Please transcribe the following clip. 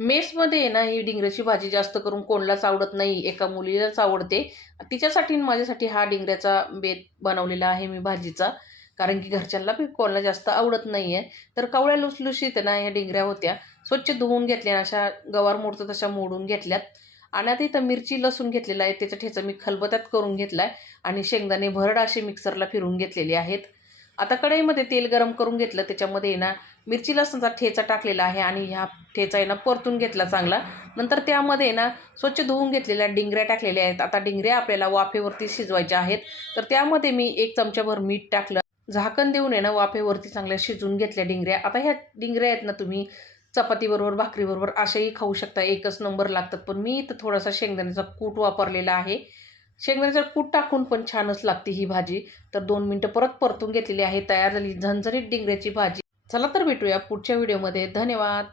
मेसमध्ये आहे ना, ही डिंगऱ्याची भाजी जास्त करून कोणालाच आवडत नाही. एका मुलीलाच आवडते. तिच्यासाठी आणि माझ्यासाठी हा डिंगऱ्याचा बेत बनवलेला आहे मी भाजीचा. कारण की घरच्यांना बी कोणाला जास्त आवडत नाही आहे. तर कवळ्या लुसलुशीत आहे ना, ह्या डिंगऱ्या होत्या. स्वच्छ धुवून घेतल्या, अशा गवार मोडतो तशा मोडून घेतल्यात. आणि आता इथं मिरची, लसूण घेतलेला आहे. त्याचा ठेचा मी खलबत्त्यात करून घेतला आहे आणि शेंगदाणे भरड असे मिक्सरला फिरवून घेतलेले आहेत. आता कढईमध्ये तेल गरम करून घेतलं. त्याच्यामध्ये ना मिरची लसणाचा ठेचा टाकलेला आहे आणि ह्या ठेचा आहे ना परतून घेतला चांगला. नंतर त्यामध्ये ना स्वच्छ धुवून घेतलेल्या डिंगऱ्या टाकलेल्या आहेत. आता डिंगऱ्या आपल्याला वाफेवरती शिजवायच्या आहेत. तर त्यामध्ये मी 1 चमचाभर मीठ टाकलं. झाकण देऊन आहे ना वाफेवरती चांगल्या शिजवून घेतल्या डिंगऱ्या. आता ह्या डिंगऱ्या आहेत ना तुम्ही चपातीबरोबर, भाकरीबरोबर अशाही खाऊ शकता. एकच नंबर लागतात. पण मी इथं थोडासा शेंगदाण्याचा कूट वापरलेला आहे. शेंगदाण्याचा कूट टाकून पण छानच लागते ही भाजी. तर 2 मिनिटं परत परतून घेतलेली आहे. तयार झाली झणझणीत डिंगऱ्याची भाजी. चला तर भेटूया पुढच्या व्हिडिओमध्ये. धन्यवाद.